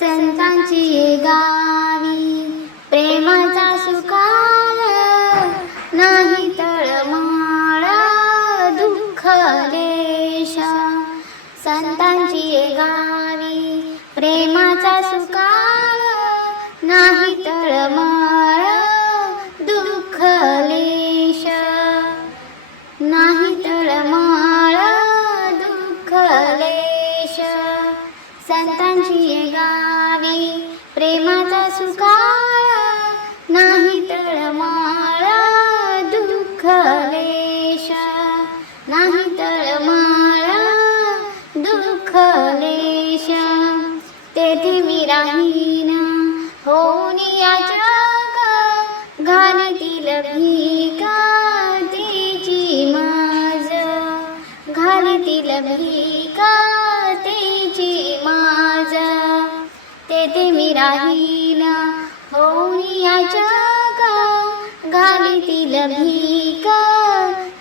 संतांची गावी. प्रेमाचा सुखाल नाही तळमाळ दुःख लेश संतांची गावी. प्रेमाचा सुखाल नाही तळमाळ दुःख लेश नाही तळमाळ दुःख लेश संतांची गावी. नाही प्रेमाचा सुखाळा नाही तळमाळा दुःख लेश नाही तळमाळा दुःख लेश तेथे मी राहीन होऊन या घालतील भीका तिची माझ घालतील भिका राहीन. होऊन या जग भीक.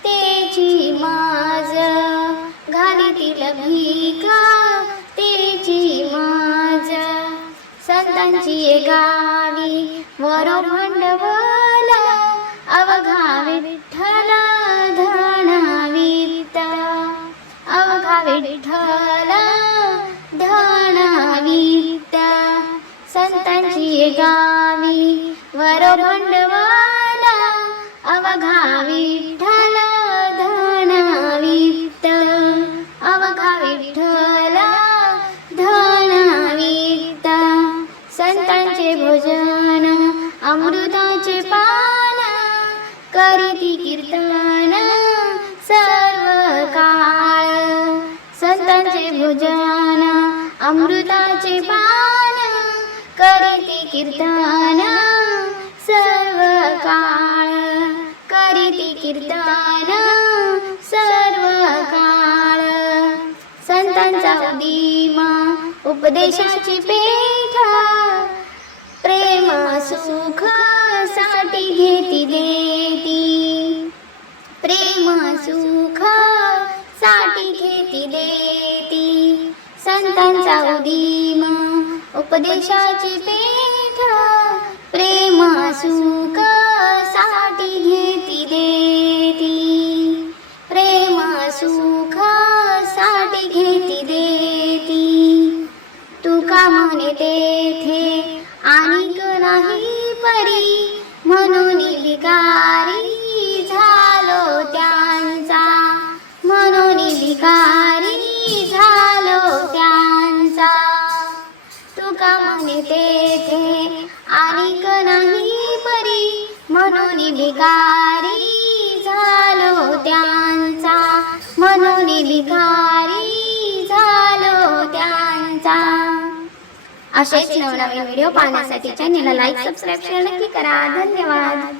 तेची माज घालीतील भीक. तेची माज संतांची गावी. वरो भांडवल अवघा विठ्ठल धनावित. अवघा विठ्ठल ये गावी वरो भांडवल अवघा विठ्ठल धनावित. अवघा विठ्ठल धनावित. संतांचे भोजन अमृताचे पान करीती कीर्तन सर्व काळ. संतांचे भोजन अमृताचे पान करीती कीर्तन सर्व काळ. करीती कीर्तन सर्व काळ. संतांचा उदीम उपदेशाची पेठा. प्रेम सुखसाठी घेती देती. प्रेम सुखसाठी घेती देती. संतांचा उदीम उपदेशाची पेठ प्रेम सुखसाठी घेती देती? प्रेम सुखसाठी घेती देती? तुका म्हणे तेथे आणि नाही परी म्हणून विकारी भिकारी झालो त्यांचा म्हणून भिकारी झालो त्यांचा. असेच नवनवीन व्हिडिओ पाहण्यासाठी चॅनेलला लाईक सबस्क्राईब शेअर नक्की करा. धन्यवाद.